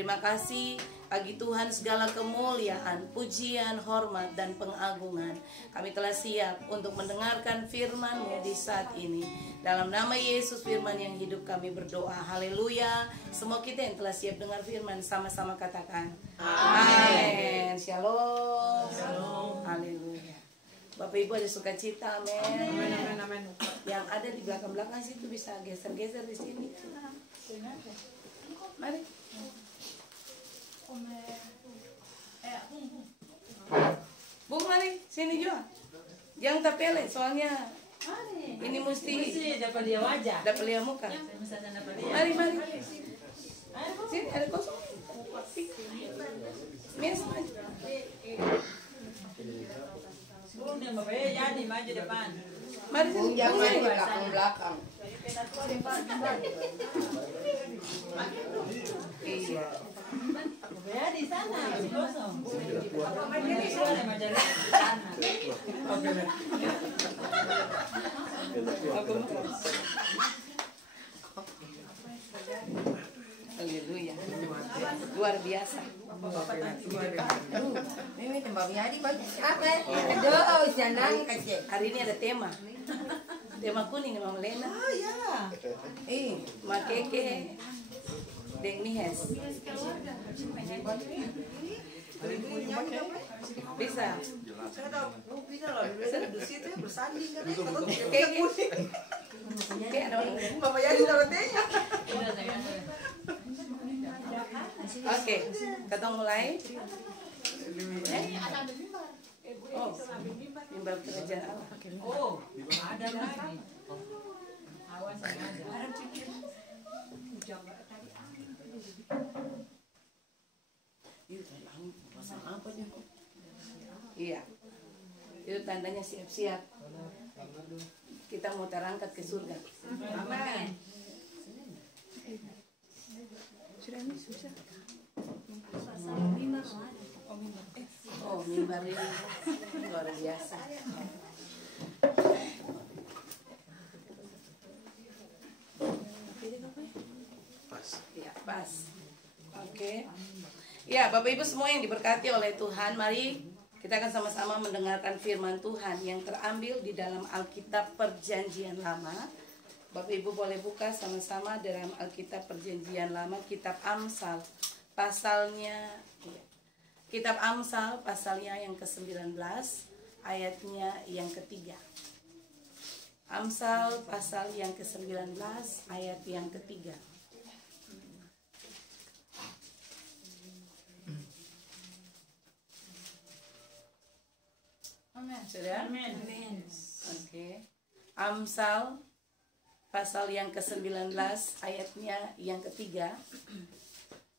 Terima kasih bagi Tuhan segala kemuliaan, pujian, hormat, dan pengagungan. Kami telah siap untuk mendengarkan firman-Mu di saat ini. Dalam nama Yesus firman yang hidup kami berdoa. Haleluya. Semua kita yang telah siap dengar firman sama-sama katakan amin. Shalom. Shalom. Haleluya. Bapak Ibu ada sukacita, amin. Yang ada di belakang-belakang situ bisa geser-geser di sini. Mari. Bung, mari sini juga. Jangan tapele, soalnya ini mesti dapat dia wajah, dapat lihat muka. Mari. Sini ada kosong. Mes maju. Bung, dia bapaknya jadi maju depan. Mari sini. Jangan di belakang. Iya. Bapaknya di sana, masih kosong. Di sana majalah. Haleluya. Luar biasa. Ini tembak nyari bagus apa? Aduh, senang kecil. Hari ini ada tema. Tema kuning nih Mama Lena. Oh ya. Makeke Deng Nihes. Bisa. Saya tahu bisa loh, di situ bersanding kan. Kayak ada orang. Bapak jadi taruh tehnya. Oke, kita mulai. Oh, mimbar kerajaan Allah. Oh, ada lagi. Awas ada. Iya, itu tandanya siap-siap. Kita mau terangkat ke surga. Amin. Oh, mimbar ini luar biasa. Ya, pas. Oke. Ya, Bapak Ibu semua yang diberkati oleh Tuhan, mari kita akan sama-sama mendengarkan firman Tuhan yang terambil di dalam Alkitab Perjanjian Lama. Bapak Ibu boleh buka sama-sama dalam Alkitab Perjanjian Lama, Kitab Amsal, pasalnya, Kitab Amsal pasalnya yang ke-19, ayatnya yang ketiga. Amsal pasal yang ke-19, ayat yang ketiga. Sudah? Amin. Oke. Amsal pasal yang ke-19 ayatnya yang ketiga.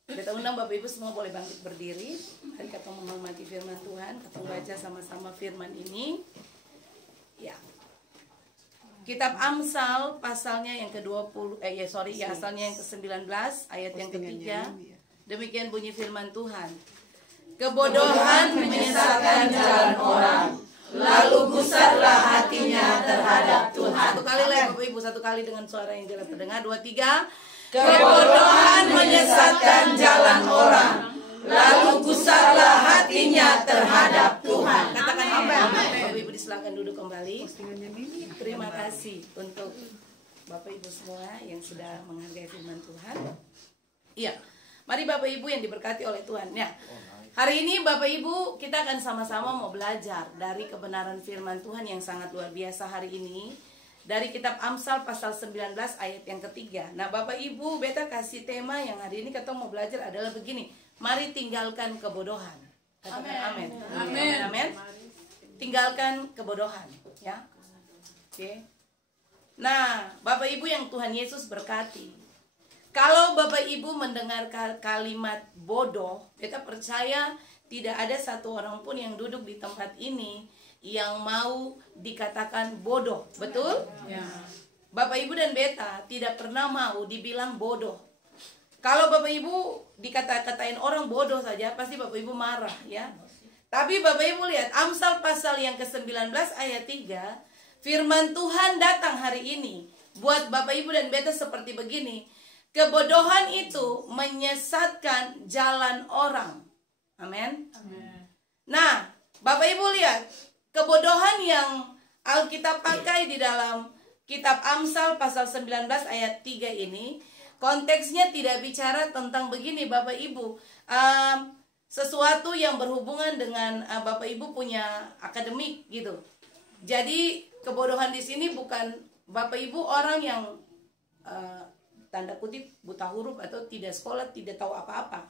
Kita undang Bapak Ibu semua boleh bangkit berdiri. Mari kita menghormati firman Tuhan. Kita baca sama-sama firman ini. Ya. Kitab Amsal pasalnya yang ke-20 asalnya yang ke-19 ayat yang ketiga. Demikian bunyi firman Tuhan. Kebodohan menyesatkan jalan orang, lalu gusarlah hatinya terhadap Tuhan. Satu kali lagi Bapak Ibu, satu kali dengan suara yang jelas terdengar. 2, 3. Kebodohan menyesatkan jalan orang, lalu gusarlah hatinya terhadap Tuhan. Katakan amin. Bapak Ibu disilakan duduk kembali. Terima kasih untuk Bapak Ibu semua yang sudah menghargai firman Tuhan. Iya, mari Bapak Ibu yang diberkati oleh Tuhan. Ya. Hari ini Bapak Ibu kita akan sama-sama mau belajar dari kebenaran firman Tuhan yang sangat luar biasa hari ini. Dari kitab Amsal pasal 19 ayat yang ketiga. Nah Bapak Ibu, beta kasih tema yang hari ini kita mau belajar adalah begini. Mari tinggalkan kebodohan. Katakan amin. Amin. Amin. Tinggalkan kebodohan. Ya. Oke. Nah Bapak Ibu yang Tuhan Yesus berkati. Kalau Bapak Ibu mendengar kalimat bodoh, kita percaya tidak ada satu orang pun yang duduk di tempat ini yang mau dikatakan bodoh. Betul? Ya. Bapak Ibu dan beta tidak pernah mau dibilang bodoh. Kalau Bapak Ibu dikata-katain orang bodoh saja, pasti Bapak Ibu marah ya. Tapi Bapak Ibu lihat Amsal pasal yang ke-19 ayat 3, firman Tuhan datang hari ini buat Bapak Ibu dan beta seperti begini. Kebodohan itu menyesatkan jalan orang. Amin. Nah, Bapak Ibu lihat, kebodohan yang Alkitab pakai di dalam kitab Amsal pasal 19 ayat 3 ini, konteksnya tidak bicara tentang begini Bapak Ibu, sesuatu yang berhubungan dengan Bapak Ibu punya akademik gitu. Jadi kebodohan di sini bukan Bapak Ibu orang yang tanda kutip buta huruf atau tidak sekolah, tidak tahu apa-apa.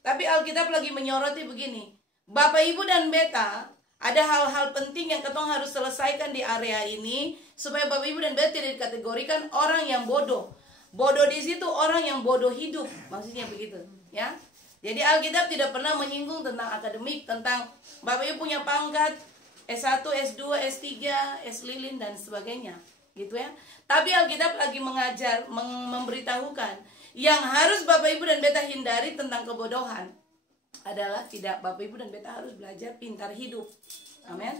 Tapi Alkitab lagi menyoroti begini, Bapak Ibu dan Beta, ada hal-hal penting yang ketong harus selesaikan di area ini supaya Bapak Ibu dan Beta tidak dikategorikan orang yang bodoh. Bodoh di situ orang yang bodoh hidup, maksudnya begitu, ya. Jadi Alkitab tidak pernah menyinggung tentang akademik, tentang Bapak Ibu punya pangkat S1, S2, S3, S lilin dan sebagainya, gitu ya. Tapi Alkitab lagi mengajar, memberitahukan yang harus Bapak Ibu dan Beta hindari tentang kebodohan adalah tidak Bapak Ibu dan Beta harus belajar pintar hidup. Amin.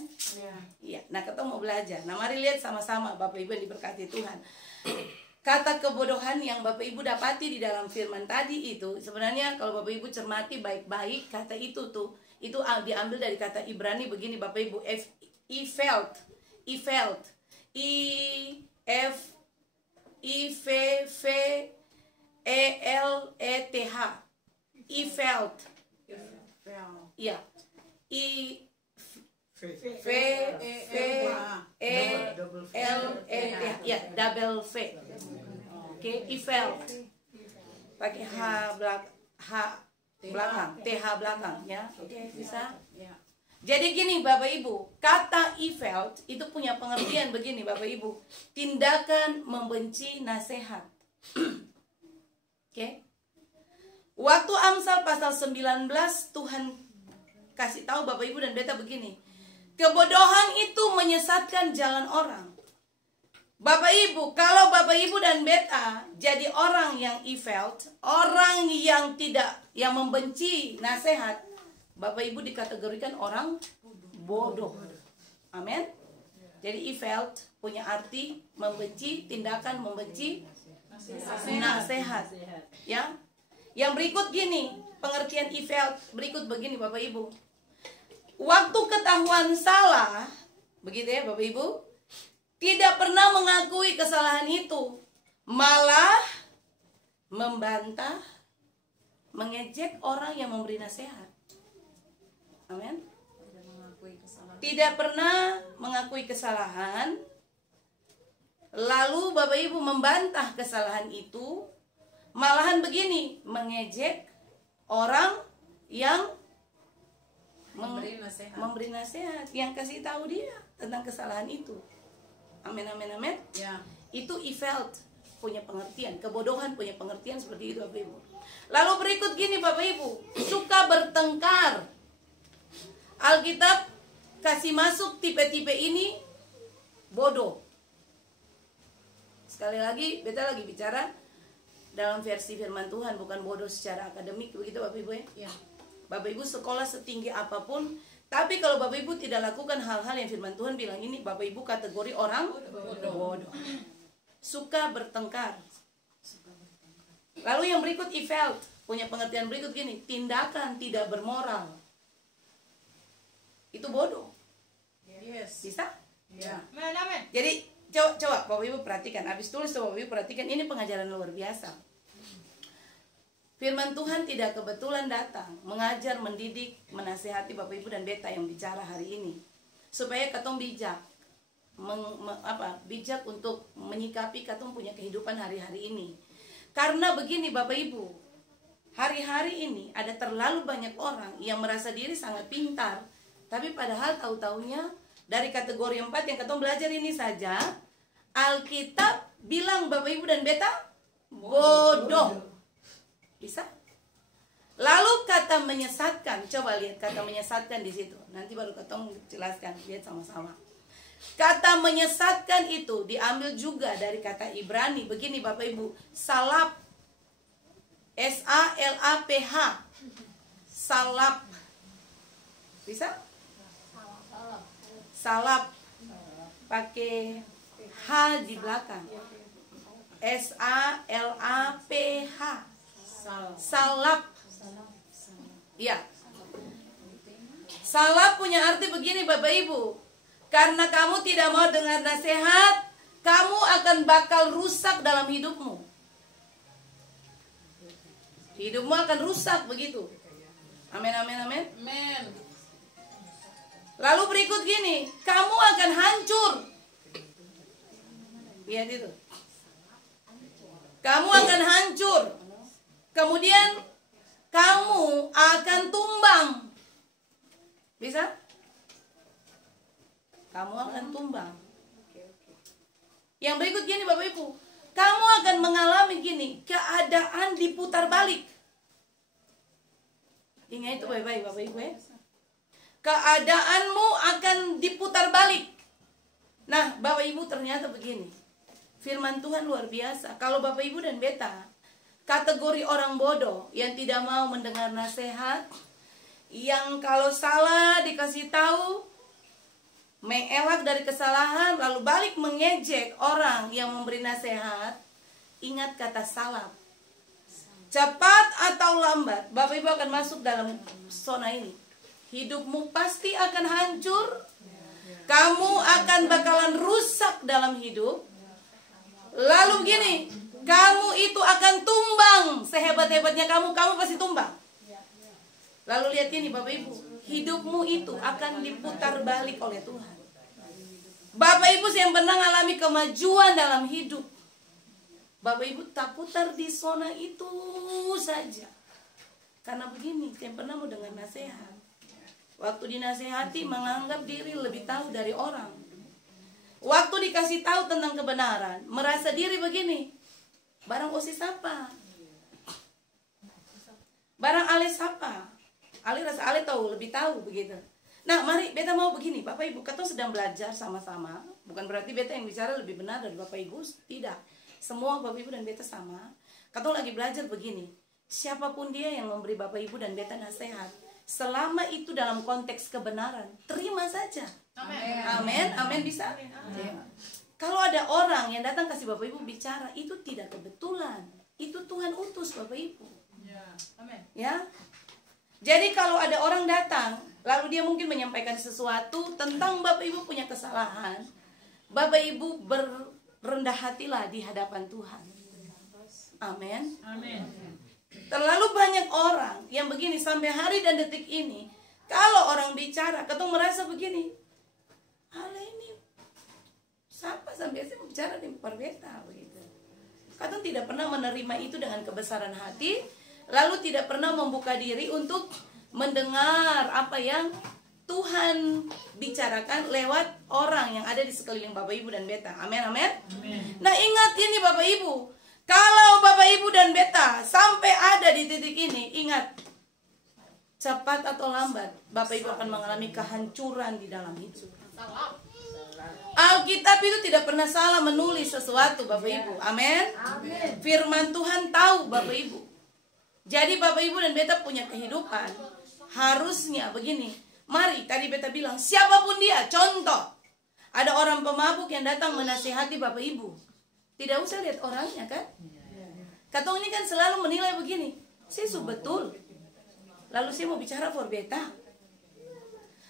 Iya. Nah, kita mau belajar. Nah, mari lihat sama-sama Bapak Ibu yang diberkati Tuhan. Kata kebodohan yang Bapak Ibu dapati di dalam firman tadi itu sebenarnya kalau Bapak Ibu cermati baik-baik, kata itu diambil dari kata Ibrani begini Bapak Ibu, Ifelt, Ifelt, ya, ya, double V. Oke, Ifelt. Pakai H belakang, TH belakang ya. Oke, bisa? Jadi gini Bapak Ibu, kata Ifelt itu punya pengertian begini Bapak Ibu, tindakan membenci nasihat. Oke. Waktu Amsal pasal 19 Tuhan kasih tahu Bapak Ibu dan Beta begini, kebodohan itu menyesatkan jalan orang. Bapak Ibu, kalau Bapak Ibu dan Beta jadi orang yang Ifelt, orang yang membenci nasihat, Bapak Ibu dikategorikan orang bodoh. Amin. Jadi Ifelt punya arti membenci, tindakan membenci nasihat. Ya. Yang berikut gini, pengertian Ifelt berikut begini Bapak Ibu. Waktu ketahuan salah, begitu ya Bapak Ibu, tidak pernah mengakui kesalahan itu, malah membantah, mengejek orang yang memberi nasihat. Amin. Tidak pernah mengakui kesalahan, lalu Bapak Ibu membantah kesalahan itu, malahan begini, mengejek orang yang memberi nasihat, yang kasih tahu dia tentang kesalahan itu. Amin, amin, amin. Ya. Itu Ifelt punya pengertian, kebodohan punya pengertian seperti itu Bapak Ibu. Lalu berikut gini Bapak Ibu, suka bertengkar. Alkitab kasih masuk tipe-tipe ini bodoh. Sekali lagi, Beta lagi bicara dalam versi firman Tuhan, bukan bodoh secara akademik, begitu Bapak Ibu ya? Ya. Bapak Ibu sekolah setinggi apapun, tapi kalau Bapak Ibu tidak lakukan hal-hal yang firman Tuhan bilang ini, Bapak Ibu kategori orang bodoh. Suka bertengkar. Lalu yang berikut Ifelt punya pengertian berikut gini, tindakan tidak bermoral. Itu bodoh. Yes. Bisa? Ya. Jadi coba Bapak Ibu perhatikan, habis tulis Bapak Ibu perhatikan, ini pengajaran luar biasa. Firman Tuhan tidak kebetulan datang mengajar, mendidik, menasehati Bapak Ibu dan Beta yang bicara hari ini, supaya katong bijak, bijak untuk menyikapi katong punya kehidupan hari-hari ini. Karena begini Bapak Ibu, hari-hari ini ada terlalu banyak orang yang merasa diri sangat pintar, tapi padahal tahu-taunya dari kategori 4 yang katong belajar ini saja, Alkitab bilang Bapak Ibu dan Beta bodoh. Bisa? Lalu kata menyesatkan, coba lihat kata menyesatkan di situ. Nanti baru katong jelaskan, lihat sama-sama. Kata menyesatkan itu diambil juga dari kata Ibrani. Begini Bapak Ibu, salap, S-A-L-A-P-H, salap. Bisa? Salap pakai H di belakang. S-A-L-A-P-H. Salap. Ya. Salap punya arti begini Bapak Ibu. Karena kamu tidak mau dengar nasihat, kamu akan bakal rusak dalam hidupmu. Hidupmu akan rusak begitu. Amin, amin, amin. Amin. Lalu berikut gini, kamu akan hancur. Lihat itu. Kamu akan hancur. Kemudian kamu akan tumbang. Bisa? Kamu akan tumbang. Yang berikut gini Bapak Ibu, kamu akan mengalami gini, keadaan diputar balik. Ingat itu baik-baik Bapak Ibu ya. Keadaanmu akan diputar balik. Nah Bapak Ibu ternyata begini, firman Tuhan luar biasa. Kalau Bapak Ibu dan Beta kategori orang bodoh yang tidak mau mendengar nasihat, yang kalau salah dikasih tahu, mengelak dari kesalahan, lalu balik mengejek orang yang memberi nasihat, ingat kata salap. Cepat atau lambat, Bapak Ibu akan masuk dalam zona ini. Hidupmu pasti akan hancur. Kamu akan bakalan rusak dalam hidup. Lalu begini, kamu itu akan tumbang. Sehebat-hebatnya kamu pasti tumbang. Lalu lihat ini Bapak Ibu, hidupmu itu akan diputar balik oleh Tuhan. Bapak Ibu yang pernah mengalami kemajuan dalam hidup, Bapak Ibu tak putar di zona itu saja. Karena begini, yang pernah mau dengar nasihat, waktu dinasehati menganggap diri lebih tahu dari orang. Waktu dikasih tahu tentang kebenaran, merasa diri begini, barang osis apa? Barang ale siapa? Ale rasa ale tahu, lebih tahu begitu. Nah mari Beta mau begini, Bapak Ibu, kita sedang belajar sama-sama. Bukan berarti Beta yang bicara lebih benar dari Bapak Ibu, tidak. Semua Bapak Ibu dan Beta sama. Kita lagi belajar begini, siapapun dia yang memberi Bapak Ibu dan Beta nasihat, selama itu dalam konteks kebenaran, terima saja. Amin. Amin, amin bisa. Ya. Kalau ada orang yang datang kasih Bapak Ibu bicara, itu tidak kebetulan. Itu Tuhan utus Bapak Ibu. Amin. Ya. Jadi kalau ada orang datang, lalu dia mungkin menyampaikan sesuatu tentang Bapak Ibu punya kesalahan, Bapak Ibu berendah hatilah di hadapan Tuhan. Amin. Amin. Terlalu banyak orang yang begini sampai hari dan detik ini, kalau orang bicara, ketemu merasa begini, hal ini siapa sampai saya bicara di Beta begitu. Katong tidak pernah menerima itu dengan kebesaran hati, lalu tidak pernah membuka diri untuk mendengar apa yang Tuhan bicarakan lewat orang yang ada di sekeliling Bapak Ibu dan Beta. Amin, amin. Nah ingat ini Bapak Ibu, kalau Bapak Ibu dan Beta sampai ada di titik ini, ingat, cepat atau lambat Bapak Ibu akan mengalami kehancuran di dalam hidup. Alkitab itu tidak pernah salah menulis sesuatu Bapak Ibu. Amin. Firman Tuhan tahu Bapak Ibu. Jadi Bapak Ibu dan Beta punya kehidupan, harusnya begini. Mari, tadi Beta bilang, siapapun dia, contoh, ada orang pemabuk yang datang menasihati Bapak Ibu, tidak usah lihat orangnya kan. Katong ini kan selalu menilai begini, saya betul, lalu saya mau bicara for Beta.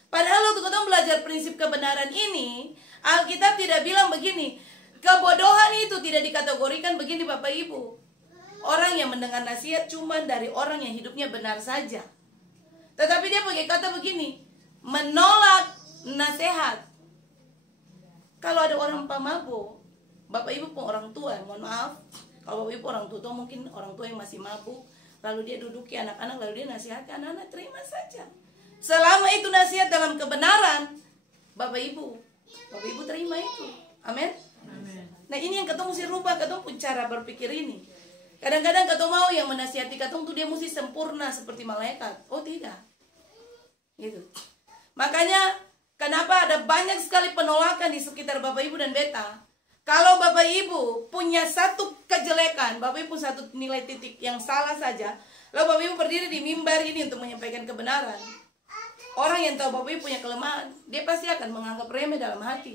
Padahal waktu katong belajar prinsip kebenaran ini, Alkitab tidak bilang begini, kebodohan itu tidak dikategorikan begini Bapak Ibu. Orang yang mendengar nasihat cuma dari orang yang hidupnya benar saja. Tetapi dia pakai kata begini, menolak nasihat. Kalau ada orang pemabuk, Bapak Ibu pun orang tua, mohon maaf, kalau Bapak Ibu orang tua mungkin orang tua yang masih mabuk, lalu dia duduki anak-anak, lalu dia nasihati anak-anak, terima saja. Selama itu nasihat dalam kebenaran, Bapak Ibu terima itu. Amin. Nah ini yang ketemu mesti rubah, ketemu pun cara berpikir ini. Kadang-kadang ketemu mau yang menasihati ketemu tuh dia mesti sempurna seperti malaikat. Oh tidak. Gitu. Makanya kenapa ada banyak sekali penolakan di sekitar Bapak Ibu dan Beta. Kalau Bapak Ibu punya satu kejelekan, Bapak Ibu satu nilai titik yang salah saja, lalu Bapak Ibu berdiri di mimbar ini untuk menyampaikan kebenaran. Orang yang tahu Bapak Ibu punya kelemahan, dia pasti akan menganggap remeh dalam hati.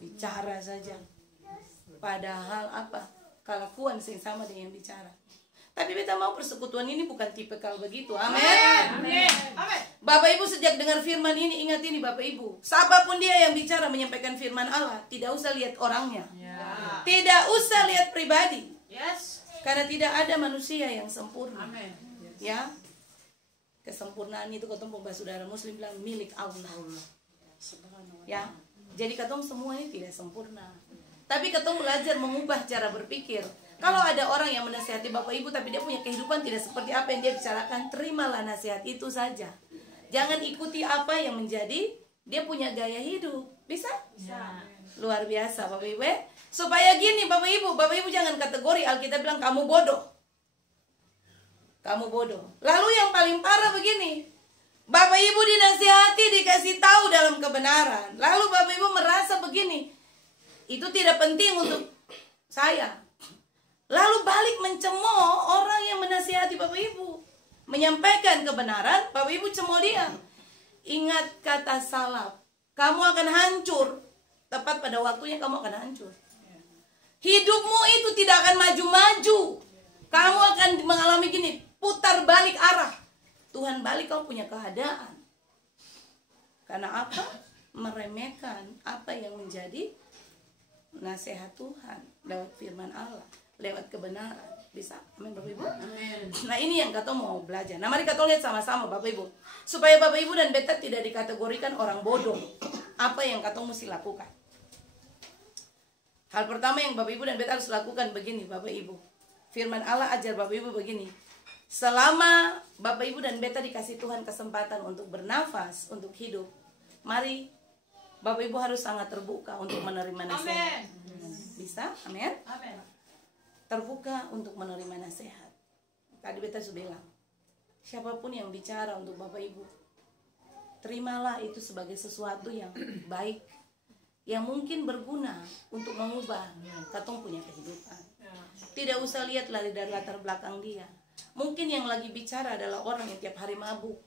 Bicara saja. Padahal apa? kelakuan yang sama dengan yang bicara. Tapi beta mau persekutuan ini bukan tipikal begitu. Amin. Amin. Bapak Ibu sejak dengar firman ini, ingat ini Bapak Ibu. Siapapun dia yang bicara menyampaikan firman Allah, tidak usah lihat orangnya. Tidak usah lihat pribadi. Yes. Karena tidak ada manusia yang sempurna. Amin. Ya. Kesempurnaan itu ketemu saudara muslim bilang milik Allah. Ya. Jadi ketemu semua ini tidak sempurna. Tapi ketemu belajar mengubah cara berpikir. Kalau ada orang yang menasihati Bapak Ibu tapi dia punya kehidupan tidak seperti apa yang dia bicarakan, terimalah nasihat itu saja. Jangan ikuti apa yang menjadi dia punya gaya hidup. Bisa? Bisa. Luar biasa Bapak Ibu. Supaya gini Bapak Ibu jangan kategori Alkitab bilang kamu bodoh. Kamu bodoh. Lalu yang paling parah begini. Bapak Ibu dinasihati, dikasih tahu dalam kebenaran. Lalu Bapak Ibu merasa begini. Itu tidak penting untuk saya. Lalu balik mencemooh orang yang menasihati Bapak Ibu. Menyampaikan kebenaran, Bapak Ibu cemooh dia. Ingat kata salaf. Kamu akan hancur. Tepat pada waktunya kamu akan hancur. Hidupmu itu tidak akan maju-maju. Kamu akan mengalami gini, putar balik arah. Tuhan balik kamu punya keadaan. Karena apa? Meremehkan apa yang menjadi nasihat Tuhan lewat firman Allah, lewat kebenaran. Bisa? Amin Bapak Ibu? Amin. Nah ini yang kata mau belajar. Nah mari kita lihat sama-sama Bapak Ibu. Supaya Bapak Ibu dan beta tidak dikategorikan orang bodoh. Apa yang kata mesti lakukan? Hal pertama yang Bapak Ibu dan beta harus lakukan begini Bapak Ibu. Firman Allah ajar Bapak Ibu begini. Selama Bapak Ibu dan beta dikasih Tuhan kesempatan untuk bernafas, untuk hidup, mari Bapak Ibu harus sangat terbuka untuk menerima nasihat. Bisa? Amin? Amin. Terbuka untuk menerima nasihat. Tadi beta sudah bilang, siapapun yang bicara untuk Bapak Ibu, terimalah itu sebagai sesuatu yang baik, yang mungkin berguna untuk mengubah katong punya kehidupan. Tidak usah lihat dari latar belakang dia. Mungkin yang lagi bicara adalah orang yang tiap hari mabuk.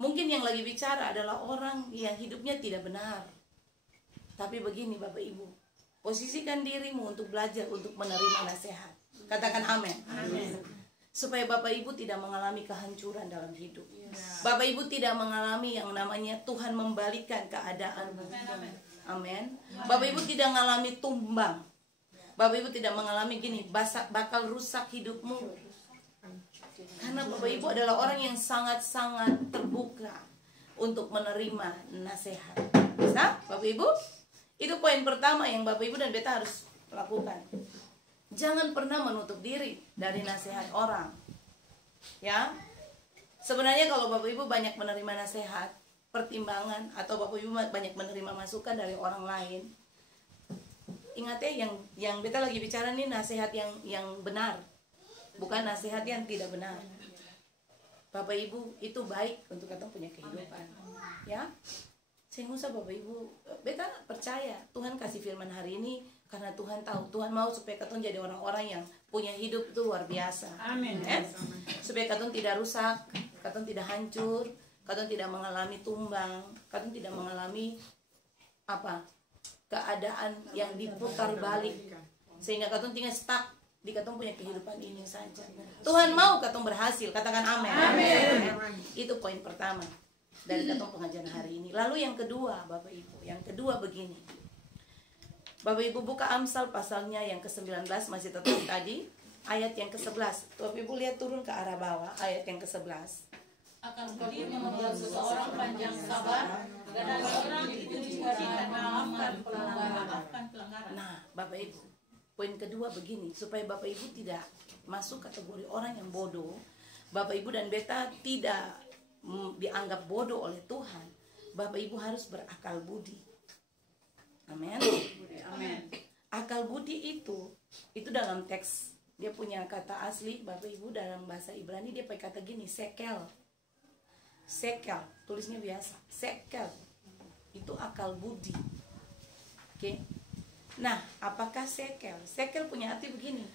Mungkin yang lagi bicara adalah orang yang hidupnya tidak benar. Tapi begini Bapak Ibu, posisikan dirimu untuk belajar untuk menerima nasihat. Katakan amin. Amin. Supaya Bapak Ibu tidak mengalami kehancuran dalam hidup. Bapak Ibu tidak mengalami yang namanya Tuhan membalikkan keadaan. Amin. Bapak Ibu tidak mengalami tumbang. Bapak Ibu tidak mengalami gini, bakal rusak hidupmu. Karena Bapak Ibu adalah orang yang sangat-sangat terbuka untuk menerima nasihat. Bisa? Bapak Ibu? Itu poin pertama yang Bapak Ibu dan beta harus lakukan. Jangan pernah menutup diri dari nasihat orang. Ya. Sebenarnya kalau Bapak Ibu banyak menerima nasihat, pertimbangan, atau Bapak Ibu banyak menerima masukan dari orang lain, ingat ya, yang beta lagi bicara nih nasihat yang benar, bukan nasihat yang tidak benar. Bapak Ibu itu baik untuk kita punya kehidupan. Ya. Sehingga usah Bapak Ibu, beta percaya Tuhan kasih firman hari ini karena Tuhan tahu, Tuhan mau supaya katong jadi orang-orang yang punya hidup itu luar biasa. Amin. Supaya katong tidak rusak, katong tidak hancur, katong tidak mengalami tumbang, katong tidak mengalami apa? Keadaan yang diputar balik. Sehingga katong tinggal stuck di katong punya kehidupan ini saja. Tuhan mau katong berhasil, katakan amin. Amin. Itu poin pertama dari katong pengajian hari ini. Lalu yang kedua Bapak Ibu, yang kedua begini. Bapak Ibu buka Amsal pasalnya yang ke-19, masih tetap tadi ayat yang ke-11. Bapak Ibu lihat turun ke arah bawah ayat yang ke-11. Akan kali membuat seseorang panjang sabar dan orang dipuji karena memaafkan pelanggaran. Nah, Bapak Ibu, poin kedua begini, supaya Bapak Ibu tidak masuk kategori orang yang bodoh. Bapak Ibu dan beta tidak dianggap bodoh oleh Tuhan. Bapak Ibu harus berakal budi. Amin. Amin. Akal budi itu dalam teks dia punya kata asli Bapak Ibu dalam bahasa Ibrani dia pakai kata gini, sekel. Sekel, tulisnya biasa. Sekel. Itu akal budi. Oke. Nah, apakah sekel? Sekel punya arti begini.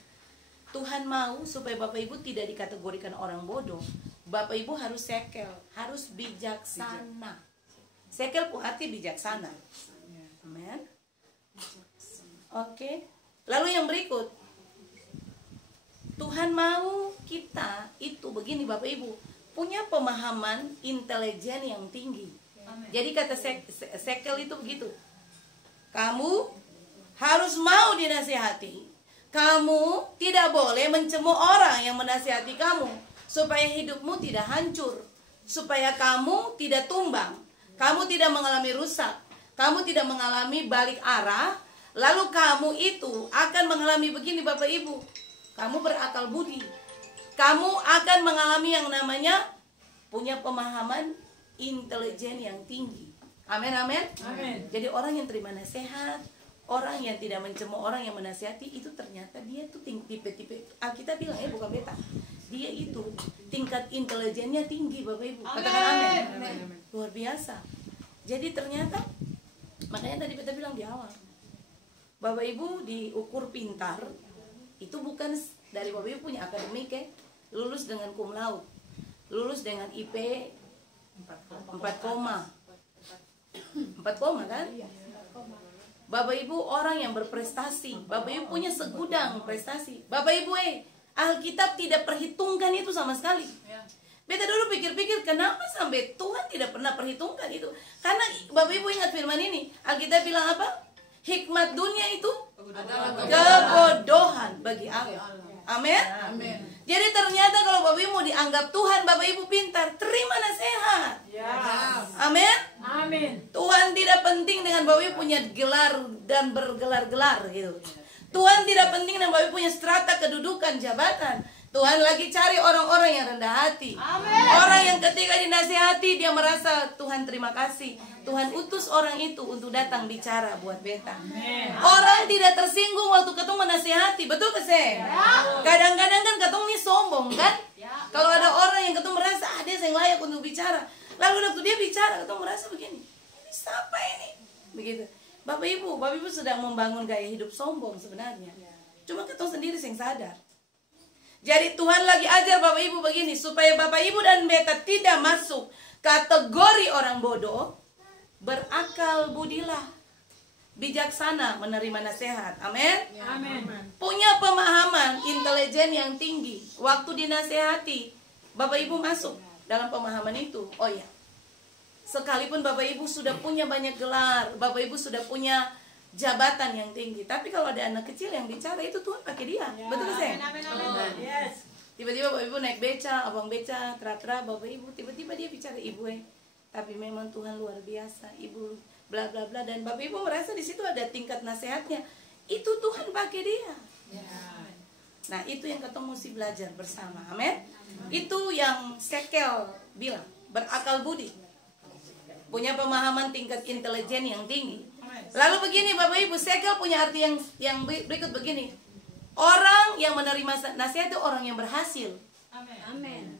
Tuhan mau supaya Bapak Ibu tidak dikategorikan orang bodoh. Bapak Ibu harus sekel, harus bijaksana. Sekel pun arti bijaksana. Amen. Oke. Lalu yang berikut, Tuhan mau kita itu begini Bapak Ibu, punya pemahaman intelijen yang tinggi. Jadi kata Sekel itu begitu. Kamu harus mau dinasihati. Kamu tidak boleh mencemooh orang yang menasihati kamu, supaya hidupmu tidak hancur, supaya kamu tidak tumbang, kamu tidak mengalami rusak, kamu tidak mengalami balik arah. Lalu kamu itu akan mengalami begini Bapak Ibu, kamu berakal budi, kamu akan mengalami yang namanya punya pemahaman intelijen yang tinggi. Amin, amin. Jadi orang yang terima nasihat, orang yang tidak mencemooh orang yang menasihati, itu ternyata dia tuh tipe-tipe, Alkitab bilang ya, bukan beta, dia itu tingkat intelijennya tinggi Bapak Ibu. Katakan amin. Luar biasa. Jadi ternyata, makanya tadi beta bilang di awal, Bapak Ibu diukur pintar itu bukan dari Bapak Ibu punya akademik ya, lulus dengan cum laude, lulus dengan IP 4 koma kan? Bapak Ibu orang yang berprestasi, Bapak Ibu punya segudang prestasi. Bapak Ibu Alkitab tidak perhitungkan itu sama sekali. Beta dulu pikir-pikir kenapa sampai Tuhan tidak pernah perhitungkan itu. Karena Bapak Ibu ingat firman ini, Alkitab bilang apa? Hikmat dunia itu kebodohan bagi Allah. Amin. Jadi ternyata kalau Bapak Ibu mau dianggap Tuhan, Bapak Ibu pintar, terima nasihat. Amin. Tuhan tidak penting dengan Bapak Ibu punya gelar dan bergelar-gelar gitu. Tuhan tidak penting dengan Bapak Ibu punya strata kedudukan, jabatan. Tuhan lagi cari orang-orang yang rendah hati. Orang yang ketika dinasihati dia merasa Tuhan terima kasih. Tuhan utus orang itu untuk datang bicara buat beta. Orang tidak tersinggung waktu ketemu menasihati, betul ke saya? Kadang-kadang kan ketemu ini sombong kan? Kalau ada orang yang ketemu merasa dia yang layak untuk bicara, lalu waktu dia bicara ketemu merasa begini, ini siapa ini? Begitu. Bapak Ibu sedang membangun gaya hidup sombong sebenarnya. Cuma ketemu sendiri yang sadar. Jadi Tuhan lagi ajar Bapak Ibu begini, supaya Bapak Ibu dan beta tidak masuk kategori orang bodoh. Berakal budilah, bijaksana menerima nasihat. Amin. Punya pemahaman intelijen yang tinggi. Waktu dinasehati, Bapak Ibu masuk dalam pemahaman itu. Oh ya, sekalipun Bapak Ibu sudah punya banyak gelar, Bapak Ibu sudah punya jabatan yang tinggi, tapi kalau ada anak kecil yang bicara, itu Tuhan pakai dia. Betul sih? Tiba-tiba Bapak Ibu naik beca, abang beca, tra-tra, Bapak Ibu tiba-tiba dia bicara, ibu tapi memang Tuhan luar biasa, ibu bla bla bla, dan Bapak Ibu merasa di situ ada tingkat nasihatnya, itu Tuhan pakai dia. Nah itu yang kita mesti belajar bersama. Amin. Itu yang Sekel bilang, berakal budi, punya pemahaman tingkat intelijen yang tinggi. Lalu begini Bapak Ibu, Sekel punya arti yang berikut begini, orang yang menerima nasihat itu orang yang berhasil. Amin.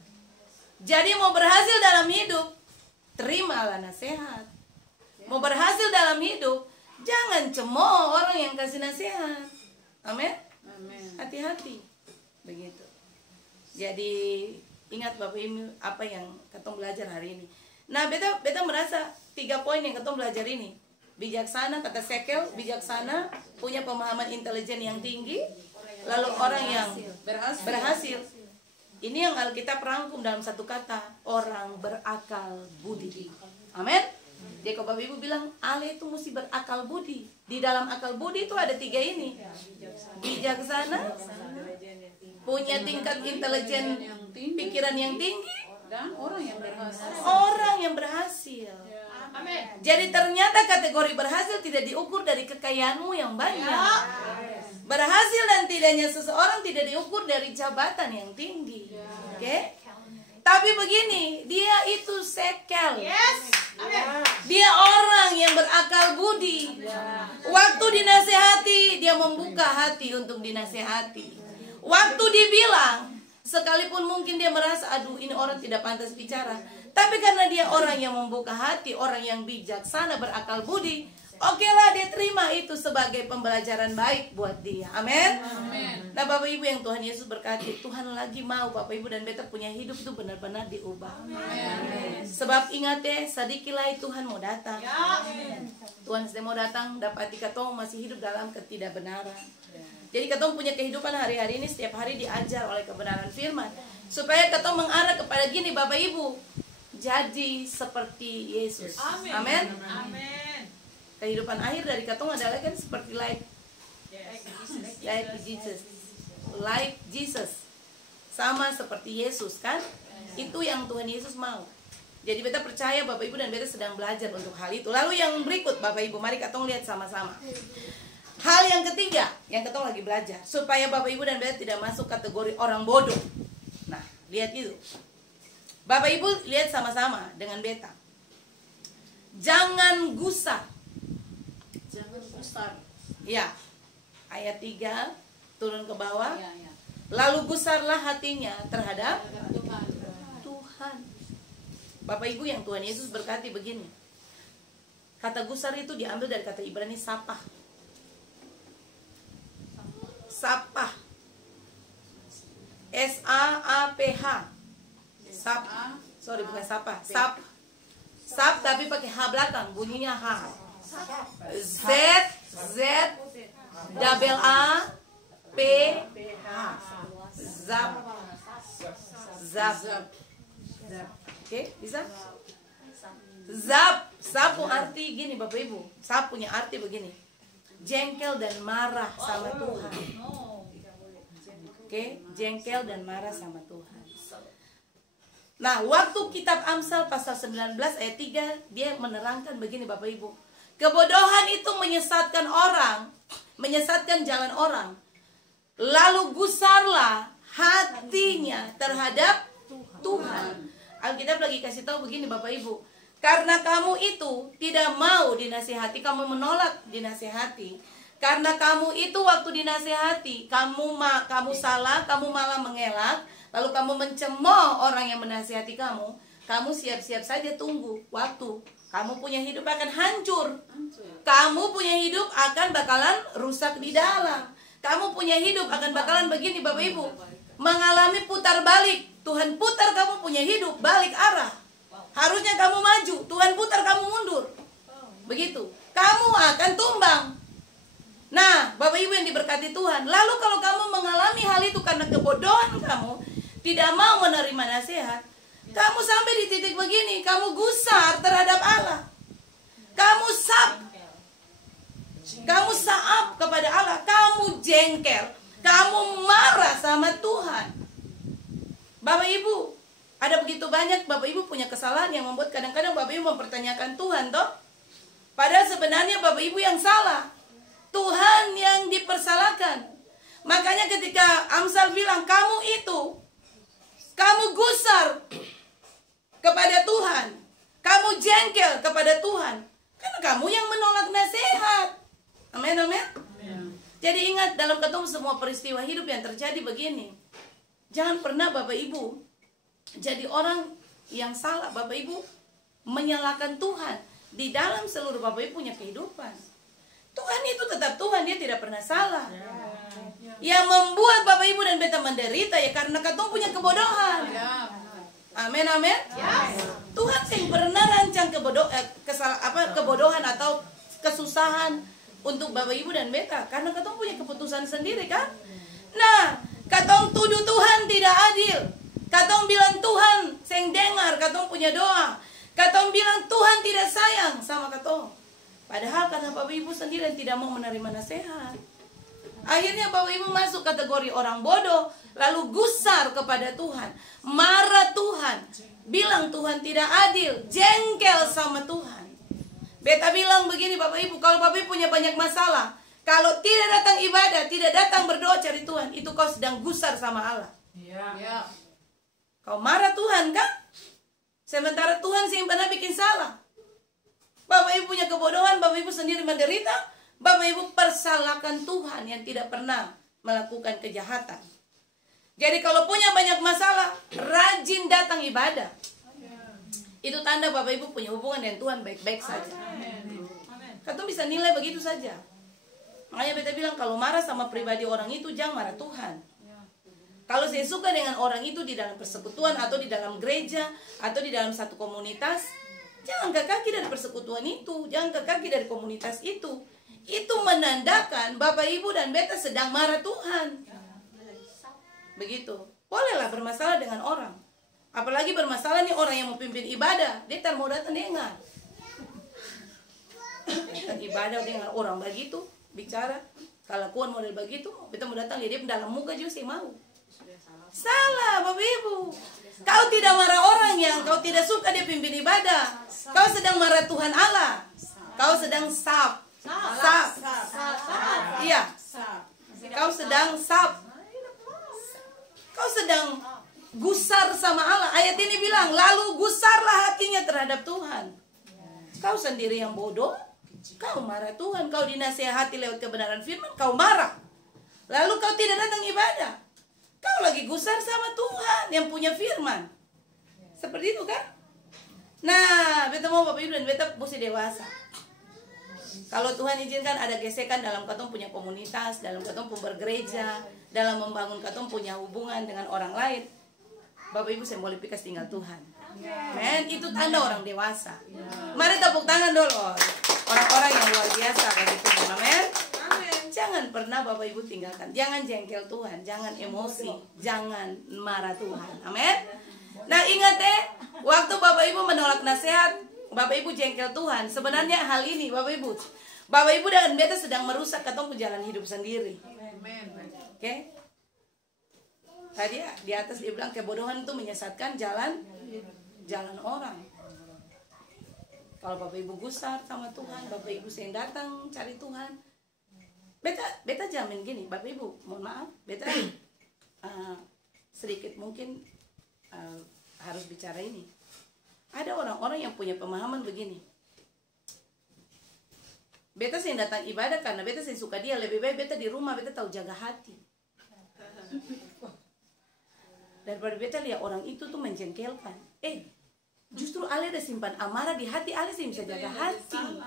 Jadi mau berhasil dalam hidup, terimalah nasihat. Mau berhasil dalam hidup, jangan cemooh orang yang kasih nasihat. Amin. Hati-hati. Begitu. Jadi ingat Bapak Ibu apa yang ketong belajar hari ini. Nah beta merasa 3 poin yang ketong belajar ini. Bijaksana, kata Sekel, bijaksana, punya pemahaman intelijen yang tinggi. Lalu orang yang berhasil. Ini yang Alkitab rangkum dalam satu kata, orang berakal budi. Amin. Jadi kalau Bapak Ibu bilang, Allah itu mesti berakal budi. Di dalam akal budi itu ada 3 ini. Bijaksana, punya tingkat intelijen, pikiran yang tinggi, dan orang yang berhasil. Jadi ternyata kategori berhasil tidak diukur dari kekayaanmu yang banyak. Berhasil dan tidaknya seseorang tidak diukur dari jabatan yang tinggi. Oke? Tapi begini, dia itu Sekel. Dia orang yang berakal budi. Waktu dinasehati, dia membuka hati untuk dinasehati. Waktu dibilang, sekalipun mungkin dia merasa, aduh ini orang tidak pantas bicara, tapi karena dia orang yang membuka hati, orang yang bijaksana, berakal budi, Oke lah, dia terima itu sebagai pembelajaran baik buat dia. Amin. Nah Bapak Ibu yang Tuhan Yesus berkati, Tuhan lagi mau Bapak Ibu dan beta punya hidup itu benar-benar diubah. Sebab ingat ya, sadikilah Tuhan mau datang. Tuhan sedang mau datang, dapati katong masih hidup dalam ketidakbenaran. Jadi katong punya kehidupan hari-hari ini setiap hari diajar oleh kebenaran firman, supaya katong mengarah kepada gini Bapak Ibu, jadi seperti Yesus. Amin. Kehidupan akhir dari katong adalah kan seperti like Jesus, sama seperti Yesus kan? Itu yang Tuhan Yesus mau. Jadi beta percaya Bapak Ibu dan beta sedang belajar untuk hal itu. Lalu yang berikut Bapak Ibu, mari katong lihat sama-sama. Hal yang ketiga yang katong lagi belajar, supaya Bapak Ibu dan beta tidak masuk kategori orang bodoh. Nah, lihat itu. Bapak Ibu lihat sama-sama dengan beta. Jangan gusar. Ya, ayat 3 turun ke bawah. Lalu gusarlah hatinya terhadap Tuhan. Bapak Ibu yang Tuhan Yesus berkati begini. Kata gusar itu diambil dari kata Ibrani sapah. Sapah. S-A-A-P-H. Sap. Sorry, bukan sapah. Sap. Sap tapi pakai H belakang, bunyinya H. Z double A P H. Zap. Oke, bisa? Zap. Sapu arti gini Bapak Ibu. Sap punya arti begini. Jengkel dan marah sama Tuhan. Oke, jengkel dan marah sama Tuhan. Nah, waktu kitab Amsal pasal 19 ayat 3 dia menerangkan begini Bapak Ibu. Kebodohan itu menyesatkan orang, menyesatkan jalan orang. Lalu gusarlah hatinya terhadap Tuhan. Alkitab lagi kasih tahu begini Bapak Ibu. Karena kamu itu tidak mau dinasihati, kamu menolak dinasihati. Karena kamu itu waktu dinasihati, kamu salah, kamu malah mengelak. Lalu kamu mencemooh orang yang menasihati kamu. Kamu siap-siap saja tunggu waktu. Kamu punya hidup akan hancur. Kamu punya hidup akan bakalan rusak di dalam. Kamu punya hidup akan bakalan begini Bapak Ibu. Mengalami putar balik. Tuhan putar kamu punya hidup, balik arah. Harusnya kamu maju, Tuhan putar kamu mundur. Begitu. Kamu akan tumbang. Nah, Bapak Ibu yang diberkati Tuhan. Lalu kalau kamu mengalami hal itu karena kebodohan kamu, tidak mau menerima nasihat, kamu sampai di titik begini, kamu gusar terhadap Allah. Kamu saap kepada Allah, kamu jengkel, kamu marah sama Tuhan. Bapak Ibu, ada begitu banyak Bapak Ibu punya kesalahan yang membuat kadang-kadang Bapak Ibu mempertanyakan Tuhan toh. Padahal sebenarnya Bapak Ibu yang salah, Tuhan yang dipersalahkan. Makanya ketika Amsal bilang kamu gusar kepada Tuhan, kamu jengkel kepada Tuhan, karena kamu yang menolak nasihat. Amin, amin. Jadi ingat dalam ketemu semua peristiwa hidup yang terjadi begini. Jangan pernah Bapak Ibu jadi orang yang salah. Bapak Ibu menyalahkan Tuhan di dalam seluruh Bapak Ibu punya kehidupan. Tuhan itu tetap Tuhan, dia tidak pernah salah. Yang membuat Bapak Ibu dan beta menderita ya karena katong punya kebodohan. Amin, amin. Tuhan sih pernah rancang kebodohan atau kesusahan untuk Bapak Ibu dan beta karena katong punya keputusan sendiri kan. Nah, katong tuduh Tuhan tidak adil. Katong bilang Tuhan seng dengar katong punya doa. Katong bilang Tuhan tidak sayang sama katong. Padahal karena Bapak Ibu sendiri yang tidak mau menerima nasihat. Akhirnya Bapak Ibu masuk kategori orang bodoh. Lalu gusar kepada Tuhan. Marah Tuhan. Bilang Tuhan tidak adil. Jengkel sama Tuhan. Beta bilang begini Bapak Ibu. Kalau Bapak Ibu punya banyak masalah. Kalau tidak datang ibadah. Tidak datang berdoa cari Tuhan. Itu kau sedang gusar sama Allah. Kau marah Tuhan kan? Sementara Tuhan sih yang pernah bikin salah. Bapak Ibu punya kebodohan, Bapak Ibu sendiri menderita, Bapak Ibu persalahkan Tuhan yang tidak pernah melakukan kejahatan. Jadi kalau punya banyak masalah, rajin datang ibadah. Itu tanda Bapak Ibu punya hubungan dengan Tuhan baik-baik saja. Katong bisa nilai begitu saja. Makanya beta bilang kalau marah sama pribadi orang itu jangan marah Tuhan. Kalau saya suka dengan orang itu di dalam persekutuan atau di dalam gereja atau di dalam satu komunitas, jangan angkat kaki dari persekutuan itu, jangan angkat kaki dari komunitas itu. Itu menandakan Bapak Ibu dan beta sedang marah Tuhan. Begitu. Bolehlah bermasalah dengan orang. Apalagi bermasalah nih orang yang mau pimpin ibadah, dia tak mau datang dengar. Datang ibadah dengan orang begitu bicara, kelakuan model begitu, beta mau datang lihat dia dalam muka juga saya mau. Salah Bapak Ibu. Kau tidak marah orang yang kau tidak suka dia pimpin ibadah. Kau sedang marah Tuhan Allah. Kau sedang sab. Iya. Kau sedang sab. Kau sedang gusar sama Allah. Ayat ini bilang, lalu gusarlah hatinya terhadap Tuhan. Kau sendiri yang bodoh, kau marah Tuhan. Kau dinasihati lewat kebenaran firman, kau marah. Lalu kau tidak datang ibadah. Kau lagi gusar sama Tuhan yang punya firman. Seperti itu kan? Nah, beta mau Bapak Ibu dan beta mesti dewasa. Kalau Tuhan izinkan ada gesekan dalam katong punya komunitas, dalam katong pun bergereja, dalam membangun katong punya hubungan dengan orang lain, Bapak Ibu saya boleh pikas tinggal Tuhan. Men, itu tanda orang dewasa. Mari tepuk tangan dulu. Orang-orang yang luar biasa bagi Tuhan. Amin. Jangan pernah Bapak Ibu tinggalkan. Jangan jengkel Tuhan, jangan emosi, jangan marah Tuhan. Amin. Nah ingat waktu Bapak Ibu menolak nasihat, Bapak Ibu jengkel Tuhan. Sebenarnya hal ini Bapak Ibu dan beta sedang merusak katong jalan hidup sendiri. Oke? Tadi di atas dia bilang kebodohan itu menyesatkan jalan orang. Kalau Bapak Ibu gusar sama Tuhan, Bapak Ibu yang datang cari Tuhan, beta jamin gini, Bapak Ibu, mohon maaf, beta sedikit mungkin harus bicara ini. Ada orang-orang yang punya pemahaman begini. Beta yang datang ibadah karena beta yang suka dia, lebih baik beta di rumah, beta tahu jaga hati. Daripada beta lihat orang itu tuh menjengkelkan. Justru Ale ada simpan amarah di hati, Ale sih bisa jaga hati.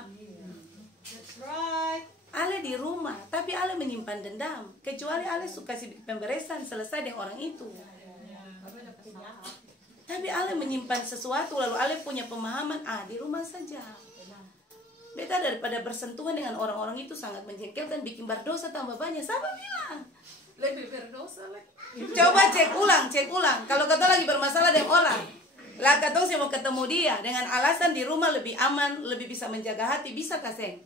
Ale di rumah, tapi Ale menyimpan dendam. Kecuali Ale suka kasih pemberesan, selesai dengan orang itu. Tapi Ale menyimpan sesuatu, lalu Ale punya pemahaman, di rumah saja. Beta daripada bersentuhan dengan orang-orang itu sangat menjengkelkan, bikin berdosa tambah banyak. Siapa bilang? Lebih berdosa lagi. Coba cek ulang. Kalau kata lagi bermasalah dengan orang, lah kata saya mau ketemu dia dengan alasan di rumah lebih aman, lebih bisa menjaga hati, bisa kasih?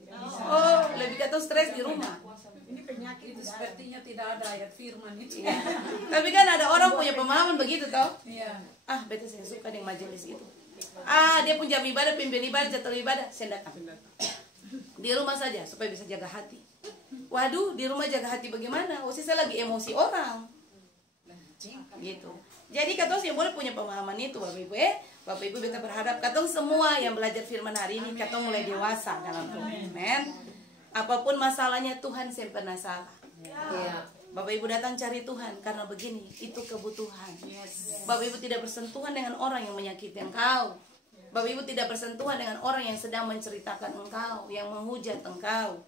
Oh, lebih kata stres di rumah. Ini penyakit itu sepertinya tidak ada ayat firman itu. Tapi kan ada orang punya pemahaman begitu toh? Iya. Beta saya suka dengan majelis itu. Dia punya ibadah, pimpin ibadah, jatuh ibadah, saya datang. Di rumah saja supaya bisa jaga hati. Waduh, di rumah jaga hati bagaimana? Saya lagi emosi orang. Gitu. Jadi katong yang boleh punya pemahaman itu Bapak Ibu Bapak Ibu beta berharap katong semua yang belajar firman hari ini katong mulai dewasa dalam Tuhan. Amen. Apapun masalahnya Tuhan saya pernah salah. Bapak Ibu datang cari Tuhan karena begini, itu kebutuhan. Bapak Ibu tidak bersentuhan dengan orang yang menyakiti engkau. Bapak Ibu tidak bersentuhan dengan orang yang sedang menceritakan engkau, yang menghujat engkau.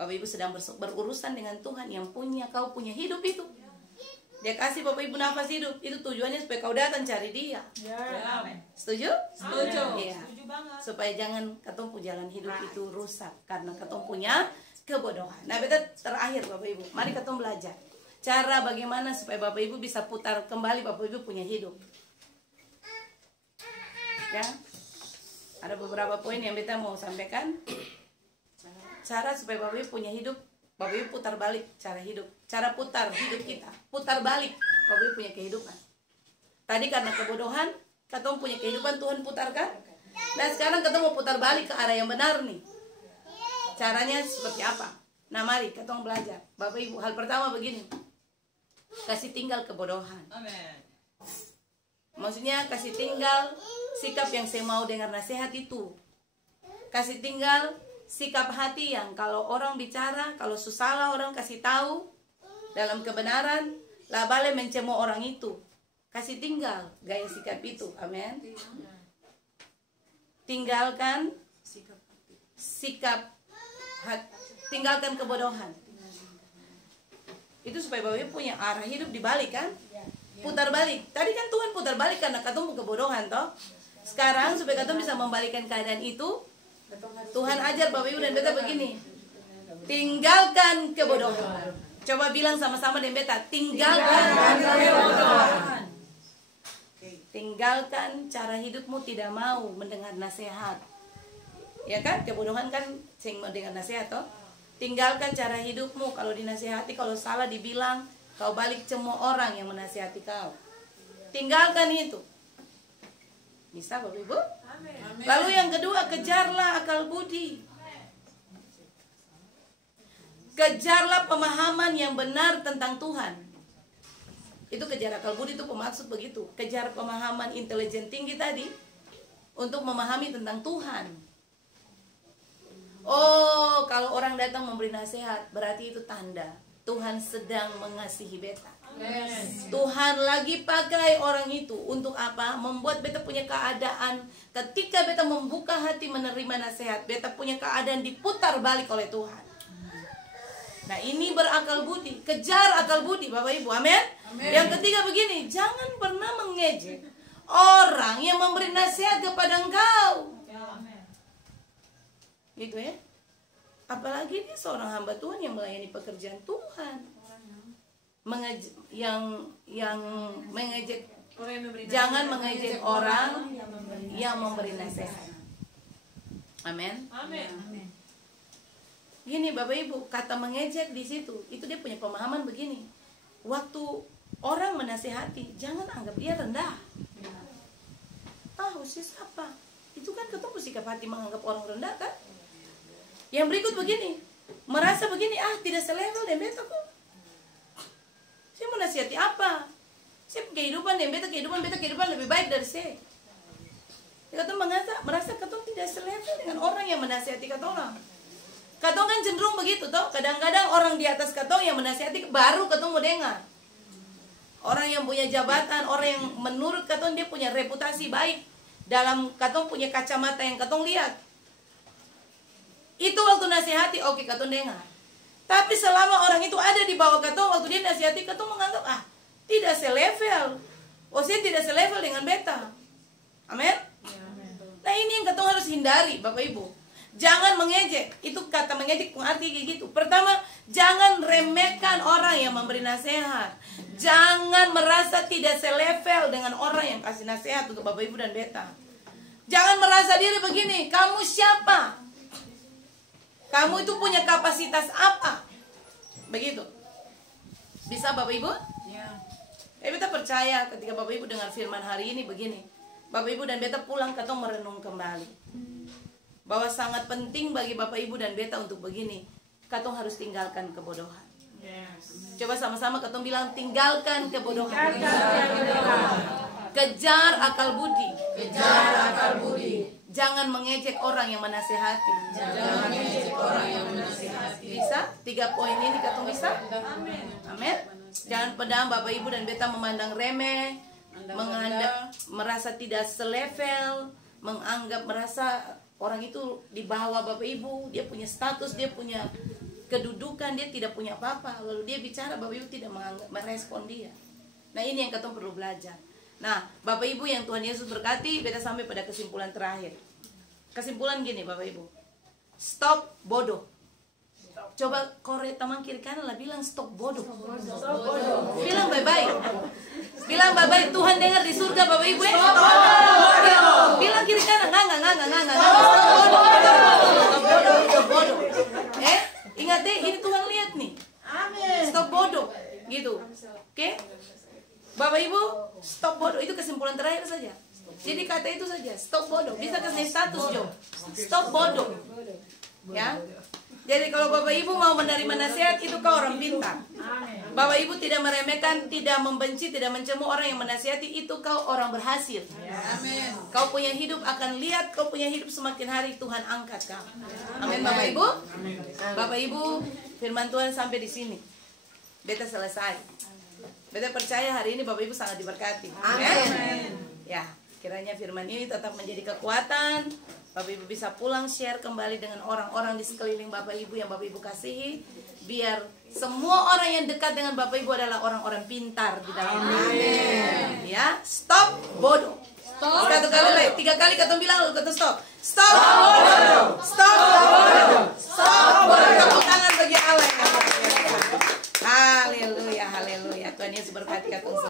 Bapak Ibu sedang berurusan dengan Tuhan yang punya kau punya hidup itu. Dia kasih Bapak Ibu nafas hidup, itu tujuannya supaya kau datang cari dia. Setuju? Setuju. Iya. Supaya jangan ketemu jalan hidup itu rusak karena ketemu punya kebodohan. Nah, beta terakhir Bapak Ibu, mari ketemu belajar cara bagaimana supaya Bapak Ibu bisa putar kembali Bapak Ibu punya hidup. Ya. Ada beberapa poin yang beta mau sampaikan. Cara supaya Bapak Ibu punya hidup, Bapak Ibu putar balik cara hidup. Cara putar hidup kita, putar balik Bapak Ibu punya kehidupan. Tadi karena kebodohan, ketemu punya kehidupan Tuhan putarkan. Nah sekarang ketemu putar balik ke arah yang benar nih. Caranya seperti apa? Nah mari ketemu belajar. Bapak Ibu, hal pertama begini. Kasih tinggal kebodohan. Maksudnya kasih tinggal sikap yang saya mau dengar nasihat itu. Kasih tinggal sikap hati yang kalau orang bicara, kalau susah orang kasih tahu dalam kebenaran, lah boleh mencemooh orang itu. Kasih tinggal gaya sikap itu. Amin. Tinggalkan sikap tinggalkan kebodohan. Itu supaya Bapak Ibu punya arah hidup dibalik kan? Putar balik. Tadi kan Tuhan putar balik karena ketemu kebodohan toh. Sekarang supaya kita bisa membalikkan keadaan itu, Tuhan ajar Bapak Ibu dan beta begini. Tinggalkan kebodohan. Coba bilang sama-sama dengan beta, tinggalkan kebodohan. Tinggalkan cara hidupmu tidak mau mendengar nasihat. Ya kan? Kebodohan kan sing mendengar nasihat toh. Tinggalkan cara hidupmu. Kalau dinasihati, kalau salah dibilang, kau balik cemu orang yang menasihati kau. Tinggalkan itu. Bisa Bapak Ibu? Lalu yang kedua, kejarlah akal budi. Kejarlah pemahaman yang benar tentang Tuhan. Itu kejar akal budi itu bermaksud begitu. Kejar pemahaman intelijen tinggi tadi untuk memahami tentang Tuhan. Oh, kalau orang datang memberi nasihat, berarti itu tanda Tuhan sedang mengasihi beta. Tuhan lagi pakai orang itu untuk apa? Membuat beta punya keadaan. Ketika beta membuka hati menerima nasihat, beta punya keadaan diputar balik oleh Tuhan. Nah, ini berakal budi. Kejar akal budi Bapak Ibu, amin. Yang ketiga begini, jangan pernah mengejek orang yang memberi nasihat kepada engkau. Gitu ya. Apalagi dia seorang hamba Tuhan yang melayani pekerjaan Tuhan. Yang mengejek, jangan mengejek orang yang memberi nasihat. Amin. Gini Bapak Ibu, kata mengejek di situ, itu dia punya pemahaman begini. Waktu orang menasihati, jangan anggap dia rendah. Usia apa? Itu kan ketemu sikap hati menganggap orang rendah kan? Yang berikut begini, merasa begini, tidak selevel dengan beta kok. Saya menasihati apa? Saya kehidupan dengan beta, kehidupan lebih baik dari saya. Kata merasa katong tidak selevel dengan orang yang menasihati katong. Katong kan cenderung begitu toh. Kadang-kadang orang di atas katong yang menasihati baru katong mau dengar. Orang yang punya jabatan, orang yang menurut katong dia punya reputasi baik, dalam katong punya kacamata yang katong lihat, itu waktu nasihati oke katong dengar. Tapi selama orang itu ada di bawah katong, waktu dia nasihati katong menganggap tidak selevel. Saya tidak selevel dengan beta. Amin. Nah, ini yang katong harus hindari Bapak Ibu. Jangan mengejek. Itu kata mengejek arti kayak gitu. Pertama, jangan remehkan orang yang memberi nasihat. Jangan merasa tidak selevel dengan orang yang kasih nasihat untuk Bapak Ibu dan beta. Jangan merasa diri begini, kamu siapa? Kamu itu punya kapasitas apa? Begitu. Bisa Bapak Ibu? Ya. Beta percaya ketika Bapak Ibu dengar firman hari ini begini. Bapak Ibu dan beta pulang katong merenung kembali. Bahwa sangat penting bagi Bapak Ibu dan beta untuk begini. Katong harus tinggalkan kebodohan. Yes. Coba sama-sama katong bilang, tinggalkan kebodohan. Kejar akal budi. Kejar akal budi. Jangan mengejek orang yang menasihati. Jangan mengejek orang yang menasihati. Bisa? 3 poin ini katong bisa? Amin. Amin. Jangan pernah Bapak Ibu dan beta memandang remeh, merasa tidak selevel, merasa orang itu di bawah Bapak Ibu, dia punya status, dia punya kedudukan, dia tidak punya apa-apa. Lalu dia bicara, Bapak Ibu tidak merespon dia. Nah, ini yang katong perlu belajar. Nah, Bapak Ibu yang Tuhan Yesus berkati, beta sampai pada kesimpulan terakhir. Kesimpulan gini Bapak Ibu. Stop bodoh. Coba korek teman kiri kanan lah bilang stop bodoh. Bilang bye-bye. Bilang bye-bye. Tuhan dengar di surga Bapak Ibu. Stop bodoh. Bilang kiri kanan. Nggak. Stop bodoh. Ingat deh, ini Tuhan lihat nih. Stop bodoh. Gitu. Oke? Bapak Ibu, stop bodoh. Itu kesimpulan terakhir saja. Jadi kata itu saja, stop bodoh. Bisa kasih status Jo. Stop bodoh. Ya. Jadi kalau Bapak Ibu mau menerima nasihat, itu kau orang pintar. Bapak Ibu tidak meremehkan, tidak membenci, tidak mencemu orang yang menasihati, itu kau orang berhasil. Amin. Kau punya hidup akan lihat, kau punya hidup semakin hari Tuhan angkat kau. Amin Bapak Ibu. Bapak Ibu, firman Tuhan sampai di sini. Beta selesai. Beta percaya hari ini Bapak Ibu sangat diberkati. Amin. Ya. Kiranya firman ini tetap menjadi kekuatan. Bapak Ibu bisa pulang share kembali dengan orang-orang di sekeliling Bapak Ibu yang Bapak Ibu kasihi. Biar semua orang yang dekat dengan Bapak Ibu adalah orang-orang pintar di dalam Amin. Ya, stop bodoh. Stop. Satu kali lagi, 3 kali kata bilang lalu kata stop. Stop bodoh. Stop bodoh. Stop bodoh. Tepuk tangan bagi Allah. Haleluya, haleluya. Tuhan Yesus berkati kata